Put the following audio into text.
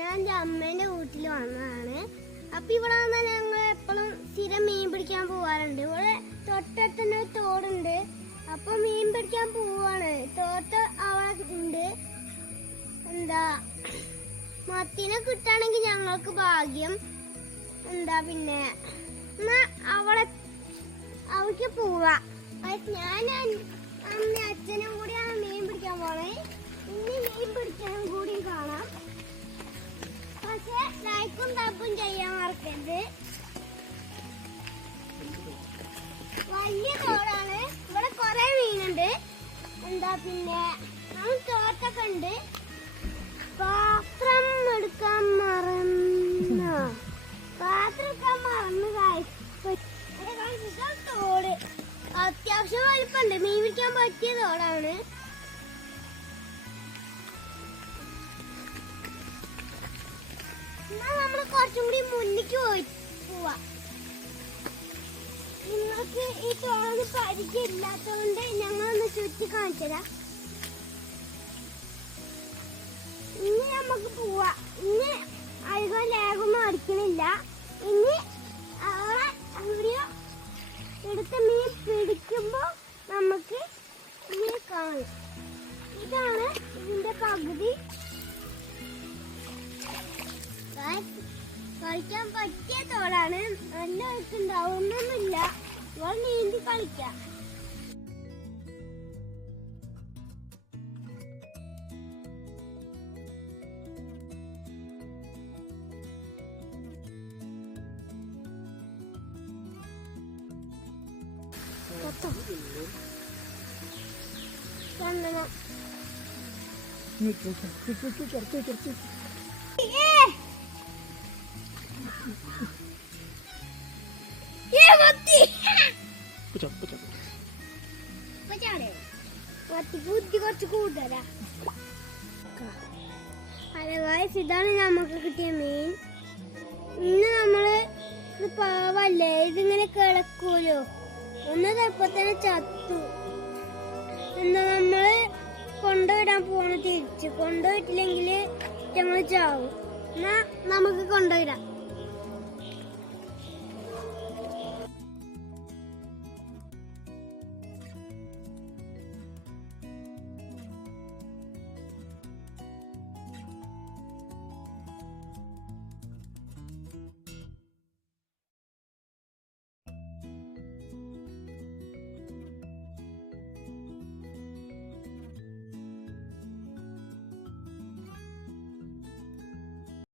ഞാൻ എൻ്റെ അമ്മേൻ്റെ വീട്ടിൽ വന്നതാണ്. അപ്പം ഇവിടെ വന്നാൽ ഞങ്ങൾ എപ്പോഴും സ്ഥിരം മീൻ പിടിക്കാൻ പോകാറുണ്ട്. ഇവിടെ തൊട്ടടുത്തന്നെ ഒരു തോടുണ്ട്. അപ്പം മീൻ പിടിക്കാൻ പോവാണ്. തോട്ട് അവിടെ ഉണ്ട്. എന്താ മത്തിനെ കിട്ടുകയാണെങ്കിൽ ഞങ്ങൾക്ക് ഭാഗ്യം. എന്താ പിന്നെ അവർക്ക് പോവാ. ഞാൻ അമ്മ അച്ഛനും കൂടിയാണ് മീൻ പിടിക്കാൻ പോണേ. ഇനി മീൻ പിടിക്കാനും കൂടി കാണാം. പക്ഷെ ലൈക്കും തപ്പും ചെയ്യാൻ മറക്കരുത്. വലിയ തോടാണ്. ഇവിടെ കൊറേ മീനുണ്ട്. എന്താ പിന്നെ തോട്ടൊക്കെ ഉണ്ട്. പാത്രം എടുക്കാൻ മറന്നു തോട് അത്യാവശ്യം വലിപ്പുണ്ട്. മീൻ പിടിക്കാൻ പറ്റിയ തോടാണ്. എന്നാ നമ്മള് കുറച്ചും കൂടി മുന്നിക്ക് പോവാ. നിങ്ങൾക്ക് ഈ തോട് പരിചയമില്ലാത്തതുകൊണ്ട് ഞങ്ങളൊന്ന് ചുറ്റി കാണിച്ചുതരാം. ഇനി നമുക്ക് പോവാ. ഇനി അധികം ലേഖൊന്നും അടിക്കണില്ല. ഇനി എവിടെയോ എടുത്ത മീൻ പിടിക്കുമ്പോ നമുക്ക് മീൻ കാണും. ഇതാണ് ഇതിന്റെ പകുതി. കളിക്കാൻ പറ്റിയ തോടാണ്. നല്ല ഒഴുക്കുണ്ടാവുന്നൊന്നുമില്ല. ഇവിടെ നീന്തി കളിക്കാം. ബുദ്ധി കുറച്ച് കൂടുതലാ. ഇതാണ് നമുക്ക് കിട്ടിയ മീൻ. ഇന്ന് നമ്മള് പാവല്ലേ, ഇതിങ്ങനെ കിടക്കൂലോ. ഒന്ന് ഇപ്പൊ തന്നെ ചത്തു. എന്താ നമ്മള് കൊണ്ടുപോയിടാൻ പോണ. തിരിച്ച് കൊണ്ടുപോയിട്ടില്ലെങ്കില് ഞങ്ങൾ ചാവും. എന്നാ നമുക്ക് കൊണ്ടുപോയിടാം.